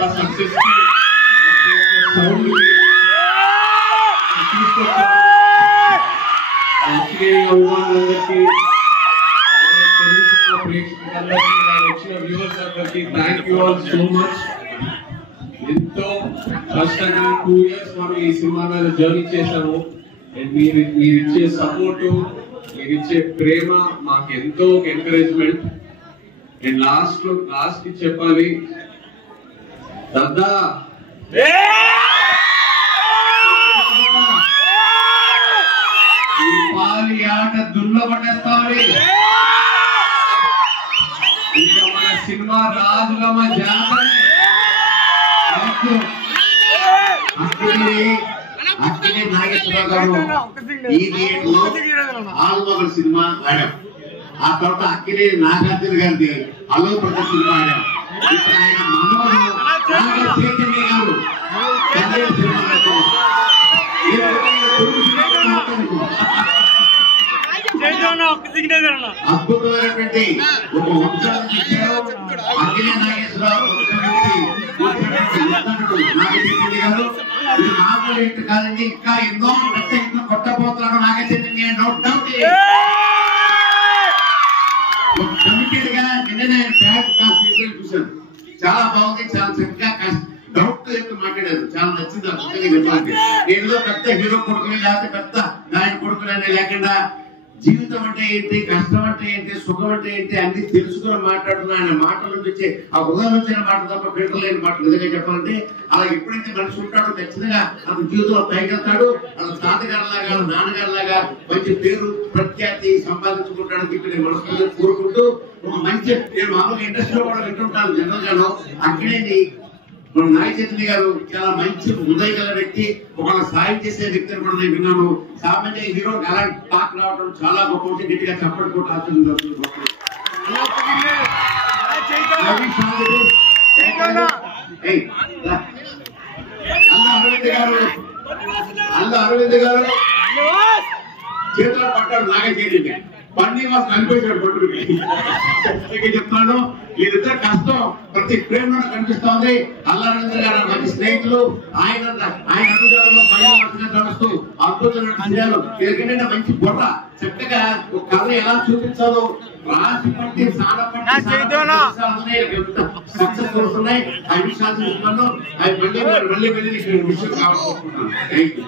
Success అభిమానులందరికీ ప్రేక్షకులందరికీ వచ్చిన వ్యూవర్స్ అందరికీ thank you all so much. ఎంతో కష్టంగా 2 years మనం ఈ సినిమా మీద జర్నీ చేశాము. మీరు ఇచ్చే సపోర్టు, మీరు ఇచ్చే ప్రేమ మాకు ఎంతో ఎంకరేజ్మెంట్. అండ్ లాస్ట్ కి చెప్పాలి, దాదా ఈ పాలి ఆట దున్నబట్టేస్తామని ఇంకా మన సినిమా రాజులమ్మ జాతర అక్కడే నాగేశ్వరరావు గారు ఈ థియేటర్లో ఆల్మగల్ సినిమా ఆడాం. ఆ తర్వాత అక్కడే నాగార్జున గారిది అలో ప్రదర్శన సినిమా ఆడాం. ఇప్పుడు ఆయన మనోడు నాగ చైతన్య గారు కన్నడ సినిమాలతో అద్భుతమైనటువంటి ఒక వంశాన్ని ఇచ్చారు. అఖిలే నాగేశ్వరరావు నాగ చైతన్య గారు. ఇది మామూలు ఇంటి కాదండి, ఇంకా ఎన్నో పెద్ద ఇంట్లో కొట్టబోతున్నాడు Naga Chaitanya. No doubt committed గా నిన్ననే బ్యాక్ కాన్స్టిట్యూషన్ చూశాను. చాలా బాగుంది, చాలా చక్కగా డౌట్ ఎక్కువ మాట్లాడారు. చాలా నచ్చింది ఆ పుస్తకం చెప్పాలంటే. ఏదో పెద్ద హీరో కొడుకుని లేకపోతే పెద్ద నాయన కొడుకుని లేకుండా జీవితం అంటే ఏంటి, కష్టం అంటే ఏంటి, సుఖం అంటే ఏంటి అన్ని తెలుసుకుని మాట్లాడుతున్నా ఆయన మాటల నుంచి ఆ హృదయం వచ్చిన మాట తప్ప ఫిల్టర్ లేని మాటలు. నిజంగా చెప్పాలంటే అలా ఎప్పుడైతే మనిషి ఉంటాడో ఖచ్చితంగా అతని జీవితంలో పైకెళ్తాడు. అతను తాతగారిలాగా నాన్నగారిలాగా మంచి పేరు ప్రఖ్యాతి సంపాదించుకుంటాడని చెప్పి నేను మనస్ఫూర్తిగా కోరుకుంటూ ఒక మంచి, నేను మామూలుగా ఇండస్ట్రీలో కూడా వింటుంటాను జనరల్ గాను. అక్కడే మన నాగ చైతన్య గారు చాలా మంచి హృదయ గల వ్యక్తి, ఒకళ్ళ సాయం చేసే వ్యక్తిని కూడా నేను విన్నాను. సామాన్య హీరో అలాంటి టాక్ రావడం చాలా గొప్ప విషయం. గట్టిగా చప్పటి కూడా అరవింద్ గారు చేతిలో పట్టాడు నాగ చైతన్య. పన్నీ వాసు అనిపించాడు పట్టుకుని చెప్తాను. వీరిద్దరు కష్టం ప్రతి ప్రేమలో కనిపిస్తోంది. అల్లారవింద్ర గారు మంచి స్నేహితులు. ఆయన అనుగ్రహంలో పర్యావరణ నడుస్తూ అద్భుతమైన విషయాలు. ఎందుకంటే మంచి బుర్ర, చక్కగా ఒక కథ ఎలా చూపించాలో రాసి పట్టి సక్సెస్ వస్తున్నాయి. ఆ విషయాలు చూస్తున్నాను. అవి మళ్ళీ విషయం కావాలనుకుంటున్నాను. Thank you.